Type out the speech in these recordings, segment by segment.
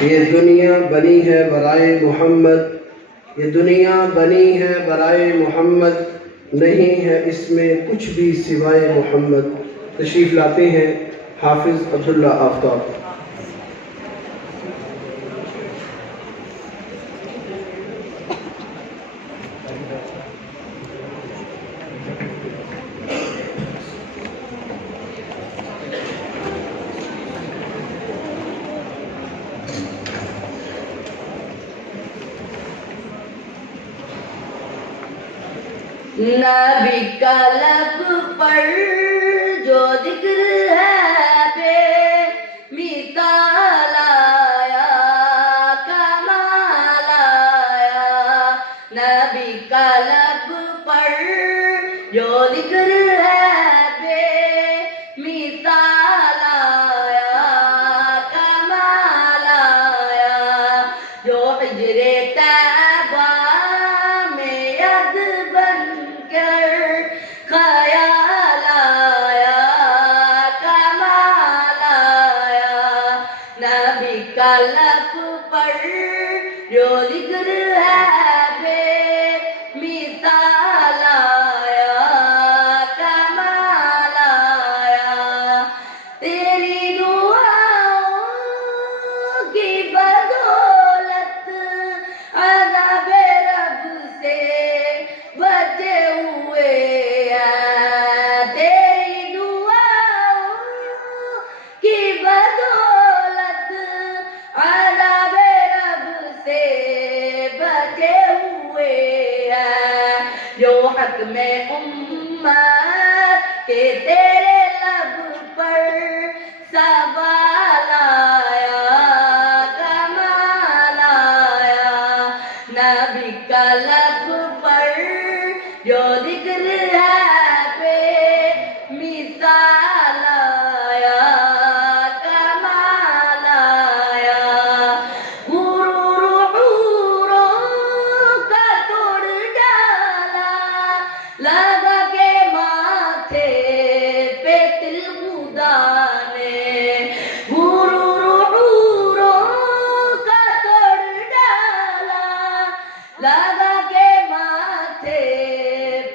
یہ دنیا بنی ہے برائے محمد، یہ دنیا بنی ہے برائے محمد، نہیں ہے اس میں کچھ بھی سوائے محمد۔ تشریف لاتے ہیں حافظ عبداللہ آفتاب۔ نبی کا لب پر جو ذکر ہے بے مثال آیا، کمال آیا۔ نبی کا لب پر جو ذکر ہے بے مثال آیا، کمال آیا۔ جو حجر طیبہ میں ید بن خیال آیا، کمال آیا۔ نبی کا لب پر جو ذکر ہے بے مثال آیا، کمال آیا۔ تیری دعاؤں کی بدولت عذاب رب سے بچے ہوئے ہیں، تیری دعاؤں کی بدولت عذاب رب سے بچے ہوئے ہیں۔ جو حق میں امت کے تیرے لب پر سوال آیا، کمال آیا۔ نبی کا لب پر جو ذکر ہے بے مثال آیا، کمال آیا۔ غرور حوروں کا توڑ ڈالا، لگا کے ماتھے پہ تل خدا نے۔ غرور حوروں کا توڑ ڈالا، لگا کے ماتھے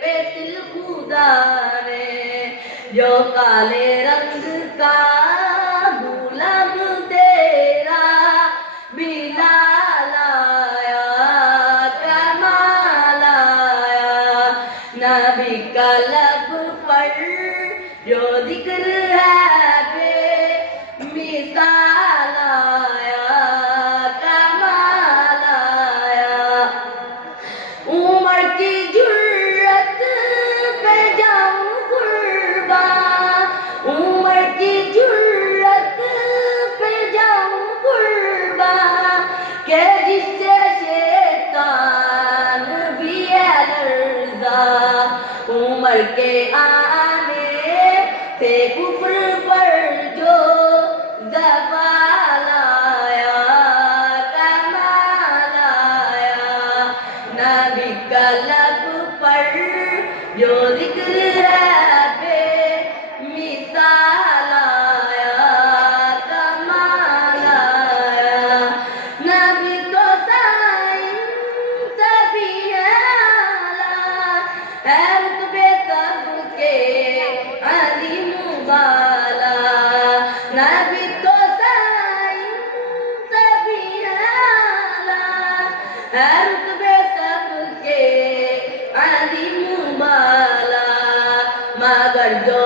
پہ تل خدا نے۔ جو کالے رنگ کا غلام تیرا بلال آیا، کمال آیا۔ نبی کا لب پر جو ذکر ہے بے مثال آیا، کمال آیا۔ عمر کی جرت پہ جاؤں قرباں، عمر کی جرت پہ جاؤں قرباں، کہ جس سے شیطان بھی ہے لرزاں۔ عمر کے آنے سے کفر پر جو زوال آیا، کمال آیا۔ نبی کا لب پر جو ذکر ہے بے مثال آیا، کمال آیا۔ نبی تو سائن سبھی اعلیٰ، ہے رتبے سب کے عظیم بالا۔ نبی تو سائن سبھی اعلیٰ، ہے رتبے سب کے عظیم بالا۔ مگر جو